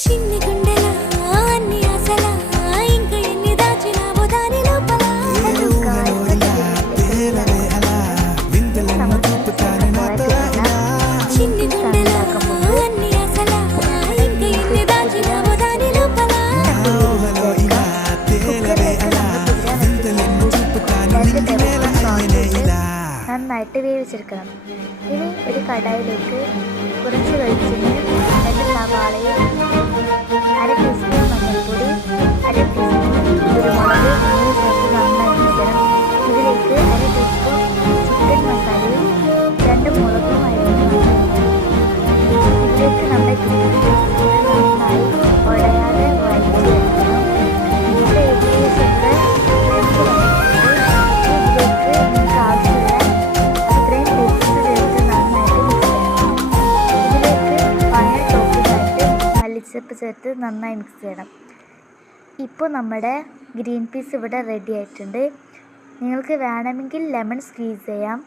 చిన్ని గుండెల అన్ని ఆశల ఇంకా ఎన్ని దాచినావో దాని లోపల. చిన్ని గుండెల అన్ని ఆశల ఇంకా ఎన్ని దాచినావో దాని లోపల. നന്നായിട്ട് വേവിച്ചെടുക്കണം. ഇനി ഒരു കടായിലേക്ക് കുറച്ച് വെളിച്ചെണ്ണ, 2 സവാളയും, 1/2 ടീസ്പൂൺ മഞ്ഞൾപ്പൊടി, 1/2 ടീസ്പൂൺ കുരുമുളക് എന്നിവ ചേർത്ത് നന്നായി മിക്സണം. ഇതിലേക്ക് 1/2 ടീസ്പൂൺ ചിക്കൻ മസാലയും 2 മുളകും അരിഞ്ഞ് ഇതിലേക്ക് നമ്മുടെ ഗ്രീൻ പീസ് നന്നായി ഉടയാതെ വഴറ്റിയെടുക്കണം. ഇത് ഏകദേശം വെന്ത് വന്നിട്ടുണ്ട്. ഇതിലേക്ക് നിങ്ങൾക്ക് ആവശ്യമുള്ള അത്രയും വെജിറ്റബിൾസ് ചേർത്ത് നന്നായിട്ട് മിക്സ് ചെയ്യണം. ഇതിലേക്ക് ഫൈനൽ ടോപ്പിംഗായിട്ട് മല്ലിച്ചപ്പ് ചേർത്ത് നന്നായി മിക്സ് ചെയ്യണം. ഇപ്പോൾ നമ്മുടെ ഗ്രീൻ പീസ് ഇവിടെ റെഡി ആയിട്ടുണ്ട്. നിങ്ങൾക്ക് വേണമെങ്കിൽ ലെമൺ സ്ക്വീസ് ചെയ്യാം.